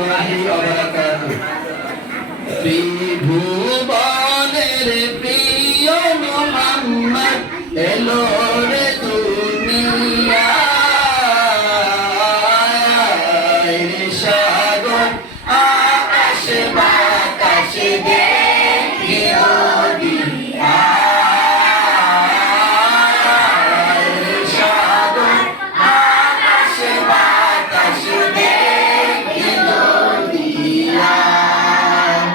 রাহমাতুল্লাহি ওয়া বারাকাতুহু। ত্রিভুবনের প্রিয় মুহাম্মদ এলো রে দুনিয়ায়, সাগর আকাশ বাতাস দেখিও দিয়ায়, সাগর আকাশ বাতাস দেখিও দিয়ায়।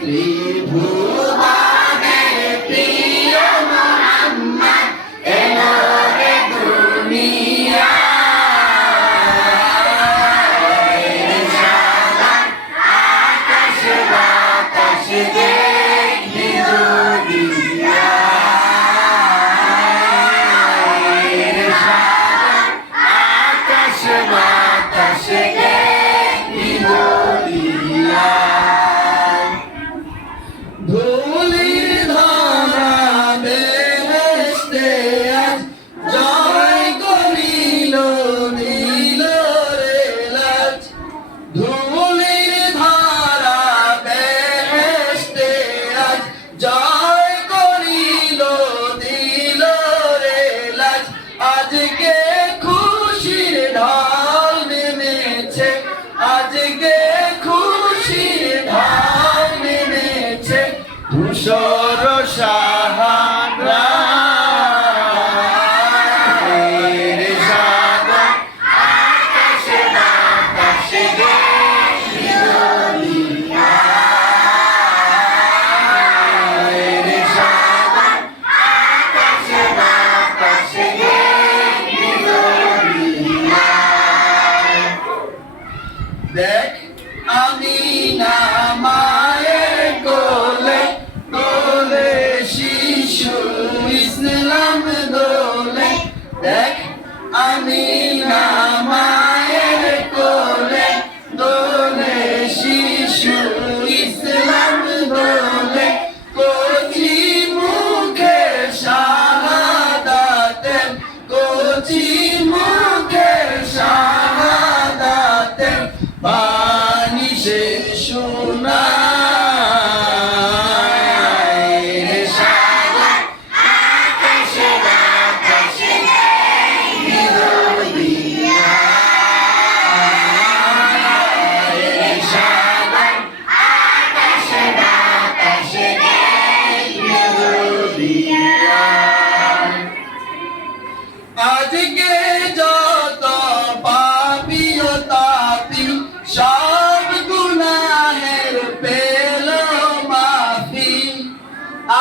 ত্রিভুবনের প্রিয় মুহাম্মদ এলো রে দুনিয়ায়, সাগর আকাশ বাতাস দেখিও দিয়ায়, সাগর আকাশ বাতাস দেখিও দিয়ায়। ধুলির ধরা বেহেশতে আজ জয় করিল নীল রে লাজ, ধুলির ধরা বেহেশতে আজ জয় করিল নীল রে লাজ। আজকে খুশির ঢাল নেমেছে, আজকে খুশির ঢাল নেমেছে, ধূসর সাহারার, সাগর আকাশ বাতাস দেখিও দিয়ায়, সাগর আকাশ বাতাস দেখিও দিয়ায়। দেখ আমিনা মায়ের কোলে দোলে শিশু ইসলাম দোলে, দেখ আমিনা মায়ের কোলে দোলে শিশু ইসলাম দোলে, কচি মুখে শাহাদাতে, কচি মুখে শাহাদাতে বাণী সে শোনায়, সাগর আকাশ বাতাস দেখিও দিয়ায়, সাগর আকাশ বাতাস দেখিও দিয়ায়। আজকে যত পাপী ও তাপী সব গুনাহের পেল মাফি,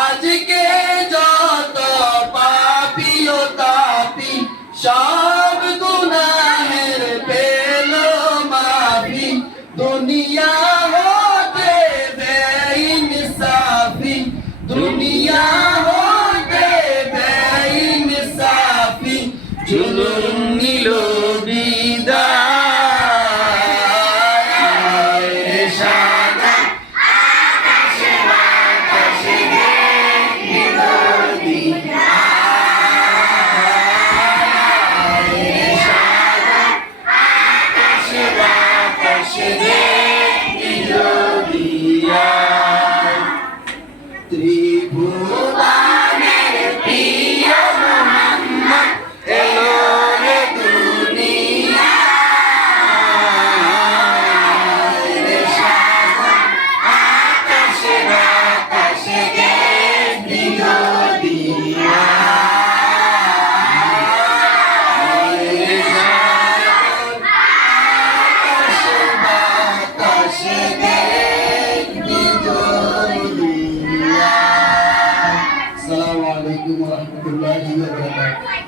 আজকে যত পাপী ও তাপী সব গুনাহের পেল মাফি। দুনিয়া হতে বেইনসাফি, দুনিয়া হতে বেইনসাফি, জুলুম নিল বিদায়, সাগর আকাশ বাতাস দেখিও দিয়ায়, সাগর আকাশ বাতাস দেখিও দিয়ায়। ত্রিভুবনের প্রিয় মুহাম্মদ এলো রে দুনিয়ায়, সাগর আকাশ বাতাস দেখিও দিয়ায়, সাগর আকাশ বাতাস দেখিও দিয়ায়। আসসালামু আলাইকুম ওয়া রাহমাতুল্লাহি ওয়া বারাকাতুহু।